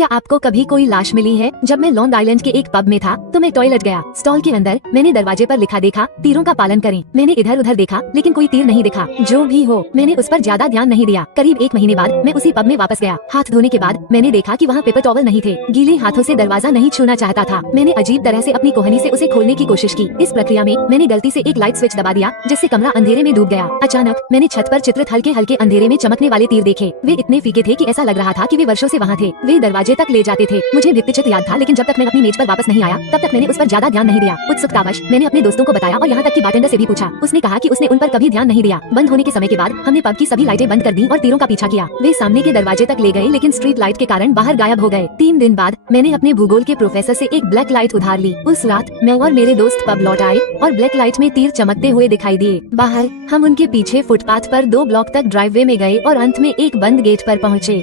क्या आपको कभी कोई लाश मिली है? जब मैं लॉन्ग आइलैंड के एक पब में था तो मैं टॉयलेट गया। स्टॉल के अंदर मैंने दरवाजे पर लिखा देखा, तीरों का पालन करें। मैंने इधर उधर देखा लेकिन कोई तीर नहीं दिखा। जो भी हो, मैंने उस पर ज्यादा ध्यान नहीं दिया। करीब 1 महीने बाद मैं उसी पब में वापस गया। हाथ धोने के बाद मैंने देखा कि वहाँ पेपर टॉवल नहीं थे। गीले हाथों से दरवाजा नहीं छूना चाहता था। मैंने अजीब तरह से अपनी कोहनी से उसे खोलने की कोशिश की। इस प्रक्रिया में मैंने गलती से एक लाइट स्विच दबा दिया, जिससे कमरा अंधेरे में डूब गया। अचानक मैंने छत पर चित्रित हल्के हल्के अंधेरे में चमकने वाले तीर देखे। वे इतने फीके थे कि ऐसा लग रहा था कि वे वर्षों से वहाँ थे। वे दरवाजे तक ले जाते थे। मुझे भित्तिचित्र याद था, लेकिन जब तक मैं अपनी मेज पर वापस नहीं आया तब तक मैंने उस पर ज्यादा ध्यान नहीं दिया। उत्सुकतावश मैंने अपने दोस्तों को बताया और यहाँ तक कि बारटेंडर से भी पूछा। उसने कहा कि उसने उन पर कभी ध्यान नहीं दिया। बंद होने के समय के बाद हमने पब की सभी लाइटें बंद कर दी और तीरों का पीछा किया। वे सामने के दरवाजे तक ले गए, लेकिन स्ट्रीट लाइट के कारण बाहर गायब हो गए। 3 दिन बाद मैंने अपने भूगोल के प्रोफेसर से एक ब्लैक लाइट उधार ली। उस रात मैं और मेरे दोस्त पब लौट आए और ब्लैक लाइट में तीर चमकते हुए दिखाई दिए। बाहर हम उनके पीछे फुटपाथ पर 2 ब्लॉक तक ड्राइववे में गए और अंत में एक बंद गेट पर पहुँचे।